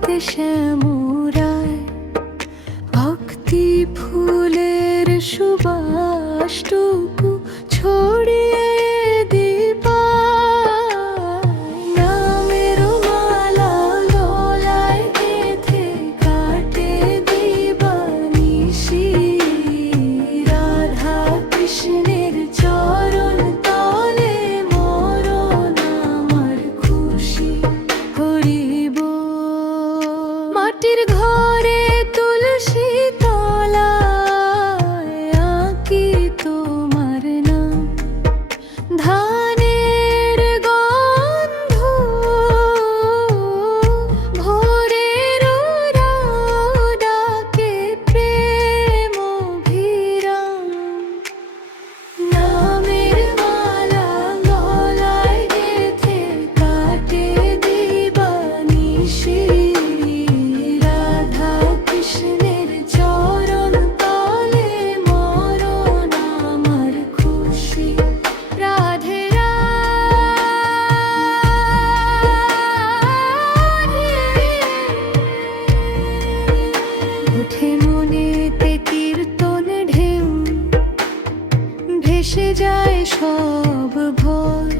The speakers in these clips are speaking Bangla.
মাটিতে শ্যামরায় ভক্তি ফুলের সুবাসটুকু ছড়িয়ে মাটির ঘরে তুলসী তলায় আঁকি তোমার নাম, ধানের গন্ধ ভোরের ডাকে প্রেম অভিরাম। নামের মালা গলায় গেঁথে কাটে দিবানিশি, কৃষ্ণের চরণ তলে মরণ আমার খুশি। রাধে রাধে উঠে মনেতে কীর্তন ঢেউ, ভেসে যায় সব ভয়,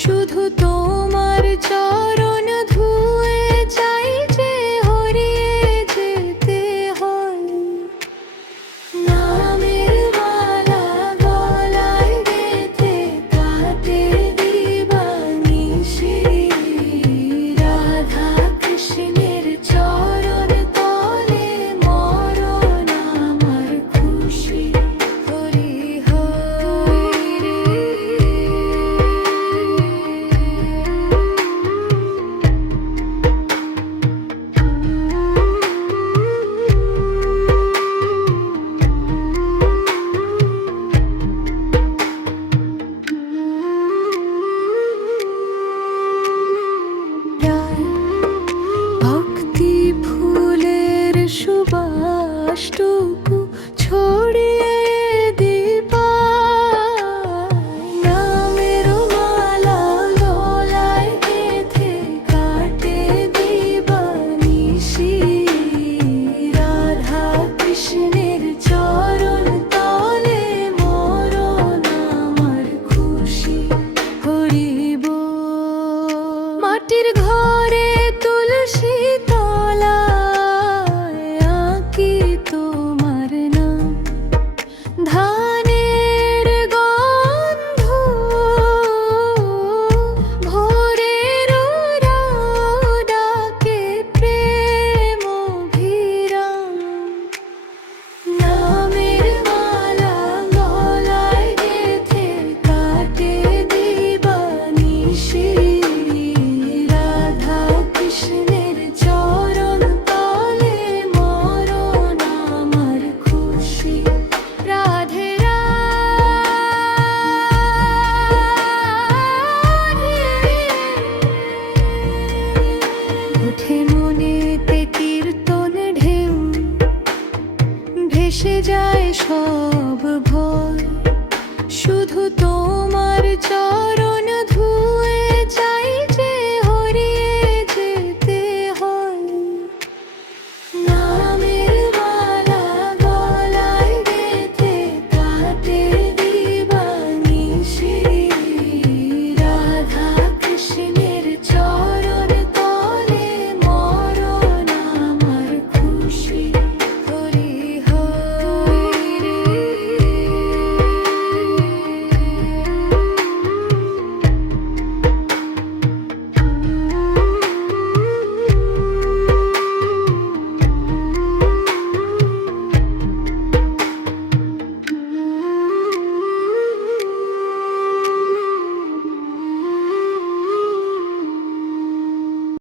শুধু তোমার চরণ ধুয়ে চাই যে হরিয়ে যেতে হয়। নামের মালা গলায় গেঁথে কাটে দিবানিশি, রাধা কৃষ্ণের চরণ তলে মরণ আমার খুশি। হরি হরি ভক্তি ফুলের সুবাসটুকু ছড়িয়ে নামের মালা গলায় গেঁথে কাটে দিবানিশি, রাধা কৃষ্ণের চরণ তলে মরণ আমার খুশি। হরি বল। মাটির ঘরে তুলসী তলায় আঁকি তোমার নাম, ধানের গন্ধ ভোরের ডাকে প্রেম অভিরাম। নামের মালা গলায় গেঁথে কাটে দিবানিশি, রাধা কৃষ্ণের চরণ তলে মরণ আমার খুশি। রাধে রাধে উঠে মনেতে কীর্তন ঢেউ, ভেসে যায় সব ভয়, শুধু